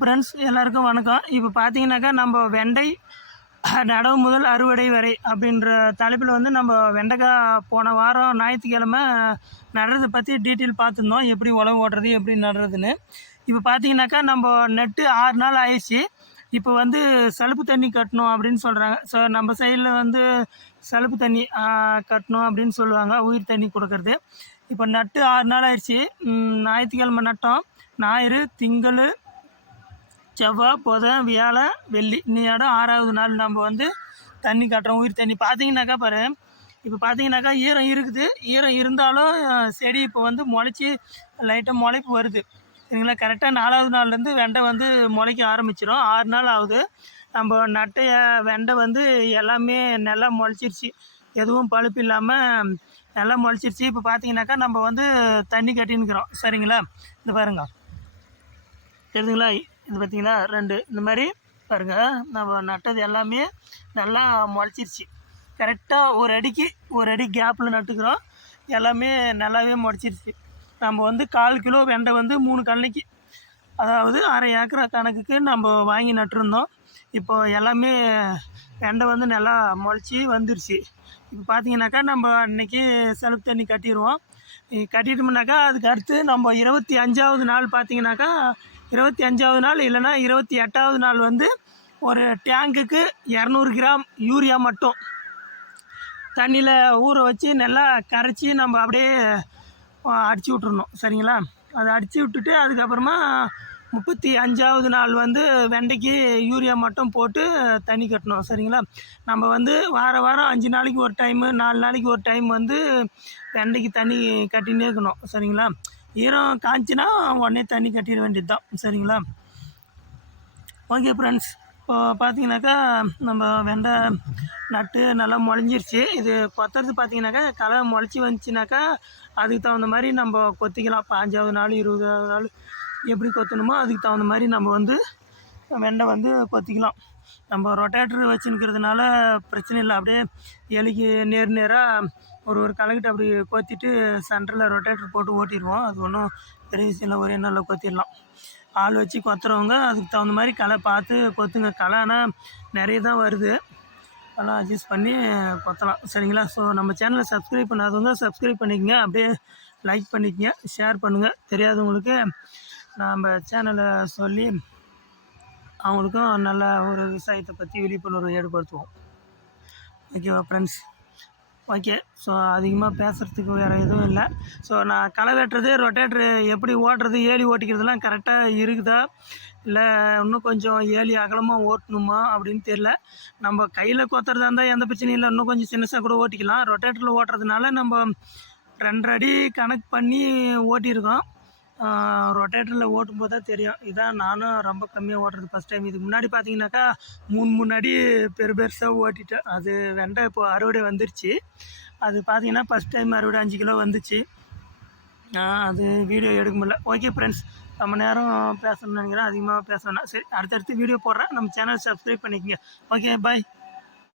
Friends, எல்லாருக்கும் வணக்கம். இப்போ பார்த்தீங்கன்னாக்கா நம்ம வெண்டை நடவு முதல் அறுவடை வரை அப்படின்ற தலைப்பில் வந்து நம்ம வெண்டைக்காய் போன வாரம் ஞாயிற்றுக்கிழமை நடுறதை பற்றி டீட்டெயில் பார்த்துருந்தோம். எப்படி உழவு ஓட்டுறது, எப்படி நடுறதுன்னு. இப்போ பார்த்தீங்கன்னாக்கா நம்ம நட்டு 6 நாள் ஆயிடுச்சு. இப்போ வந்து சலுப்பு தண்ணி கட்டணும் அப்படின்னு சொல்கிறாங்க. ஸோ நம்ம சைடில் வந்து சலுப்பு தண்ணி கட்டணும் அப்படின்னு சொல்லுவாங்க, உயிர் தண்ணி கொடுக்கறது. இப்போ நட்டு 6 நாள் ஆயிடுச்சு. ஞாயிற்றுக்கிழமை நட்டோம். ஞாயிறு, திங்கள், செவ்வாய், புதன், வியாழன், வெள்ளி, இன்னையோட 6வது நாள் நம்ம வந்து தண்ணி கட்டுறோம், உயிர் தண்ணி. பார்த்தீங்கன்னாக்கா பாரு, இப்போ பார்த்தீங்கன்னாக்கா ஈரம் இருக்குது. ஈரம் இருந்தாலும் செடி இப்போ வந்து முளைச்சி லைட்டாக முளைப்பு வருது, சரிங்களா. கரெக்டாக 4வது நாள்லேருந்து வெண்டை வந்து முளைக்க ஆரம்பிச்சிடும். 6 நாள் ஆகுது. நம்ம நட்ட வெண்டை வந்து எல்லாமே நல்லா முளைச்சிருச்சு, எதுவும் பழுப்பு இல்லாமல் நல்லா முளைச்சிருச்சு. இப்போ பார்த்தீங்கன்னாக்கா நம்ம வந்து தண்ணி கட்டின்னுக்கிறோம், சரிங்களா. இந்த பாருங்க, தெரியுதுங்களா, இது பார்த்தீங்களா 2 இந்த மாதிரி பாருங்கள். நம்ம நட்டது எல்லாமே நல்லா முளைச்சிருச்சு. கரெக்டாக ஒரு அடி கேப்பில் நட்டுக்கிறோம். எல்லாமே நல்லாவே முளைச்சிருச்சு. நம்ம வந்து 1/4 கிலோ வெண்டை வந்து 3 கன்னைக்கு, அதாவது 1/2 ஏக்கரா கணக்குக்கு நம்ம வாங்கி நட்டுருந்தோம். இப்போ எல்லாமே வெண்டை வந்து நல்லா முளைச்சி வந்துருச்சு. இப்போ பார்த்தீங்கன்னாக்கா நம்ம அன்றைக்கி சலுப்பு தண்ணி கட்டிடுவோம். கட்டிட்டோம்னாக்கா அதுக்கு அடுத்து நம்ம 25வது நாள் பார்த்தீங்கன்னாக்கா, 25வது நாள் இல்லைன்னா 28வது நாள் வந்து ஒரு டேங்குக்கு 200 கிராம் யூரியா மட்டும் தண்ணியில் ஊற வச்சு நல்லா கரைச்சி நம்ம அப்படியே அடித்து விட்டுறணும், சரிங்களா. அதை அடித்து விட்டுட்டு அதுக்கப்புறமா 35வது நாள் வந்து வெண்டைக்கு யூரியா மட்டும் போட்டு தண்ணி கட்டணும், சரிங்களா. நம்ம வந்து வாரம் 5 நாளைக்கு ஒரு டைமு, 4 நாளைக்கு ஒரு டைம் வந்து வெண்டைக்கு தண்ணி கட்டினே இருக்கணும், சரிங்களா. ஈரம் காய்ச்சினா உடனே தண்ணி கட்டிட வேண்டியது தான், சரிங்களா. ஓகே ஃப்ரெண்ட்ஸ், இப்போ பார்த்தீங்கன்னாக்கா நம்ம வெண்டை நட்டு நல்லா முளைஞ்சிருச்சு. இது கொத்துறது பார்த்தீங்கன்னாக்கா களை முளைச்சி வந்துச்சுனாக்கா அதுக்கு தகுந்த மாதிரி நம்ம கொத்திக்கலாம். 5வது நாள் 20வது நாள் எப்படி கொத்தணுமோ அதுக்கு தகுந்த மாதிரி நம்ம வந்து வெண்டை வந்து கொத்திக்கலாம். நம்ம ரொட்டேட்டர் வச்சுருக்கிறதுனால பிரச்சனை இல்லை. அப்படியே எலிக்கு நேராக ஒரு களைக்கிட்டு அப்படி கொத்திட்டு சென்டரில் ரொட்டேட்டர் போட்டு ஓட்டிடுவோம். அது ஒன்றும் பெரிய விஷயம் இல்லை, ஒரே நாளில் கொத்திடலாம். ஆள் வச்சு கொத்துறவங்க அதுக்கு தகுந்த மாதிரி களை பார்த்து கொத்துங்க. களைனா நிறைய தான் வருது, அதெல்லாம் அட்ஜஸ்ட் பண்ணி கொத்தலாம், சரிங்களா. ஸோ நம்ம சேனலை சப்ஸ்கிரைப் பண்ணாதவங்க சப்ஸ்கிரைப் பண்ணிக்கங்க, அப்படியே லைக் பண்ணிக்கங்க, ஷேர் பண்ணுங்கள். தெரியாதவங்களுக்கு நம்ம சேனலை சொல்லி அவங்களுக்கும் நல்ல ஒரு விவசாயத்தை பற்றி விழிப்புணர்வு ஏற்படுத்துவோம். ஓகேவா ஃப்ரெண்ட்ஸ்? ஓகே. ஸோ அதிகமாக பேசுகிறதுக்கு வேறு எதுவும் இல்லை. ஸோ நான் களை வெட்டுறது, ரொட்டேட்ரு எப்படி ஓட்டுறது, ஏலி ஓட்டிக்கிறதுலாம் கரெக்டாக இருக்குதா, இல்லை இன்னும் கொஞ்சம் ஏலி அகலமாக ஓட்டணுமா அப்படின்னு தெரியல. நம்ம கையில் கொத்துறதா இருந்தால் எந்த பிரச்சனையும் இல்லை, இன்னும் கொஞ்சம் சின்னசாக கூட ஓட்டிக்கலாம். ரொட்டேட்டரில் ஓட்டுறதுனால நம்ம 2 அடி கணக்கு பண்ணி ஓட்டியிருக்கோம். ரொட்டேட்டரில் ஓட்டும்போது தான் தெரியும். இதான் நானும் ரொம்ப கம்மியாக ஓட்டுறது ஃபஸ்ட் டைம். இதுக்கு முன்னாடி பார்த்தீங்கன்னாக்கா 3 அடி பெருசாக ஓட்டிட்டேன். அது வெண்டை இப்போ அறுவடை வந்துருச்சு. அது பார்த்தீங்கன்னா ஃபஸ்ட் டைம் அறுவடை 5 கிலோ வந்துச்சு. அது வீடியோ எடுக்க முடியல. ஓகே ஃப்ரெண்ட்ஸ், ரொம்ப நேரம் பேசணும்னு நினைக்கிறேன், அதிகமாக பேச வேணாம். சரி, அடுத்தடுத்து வீடியோ போடுறேன். நம்ம சேனல் சப்ஸ்கிரைப் பண்ணிக்கங்க. ஓகே, பாய்.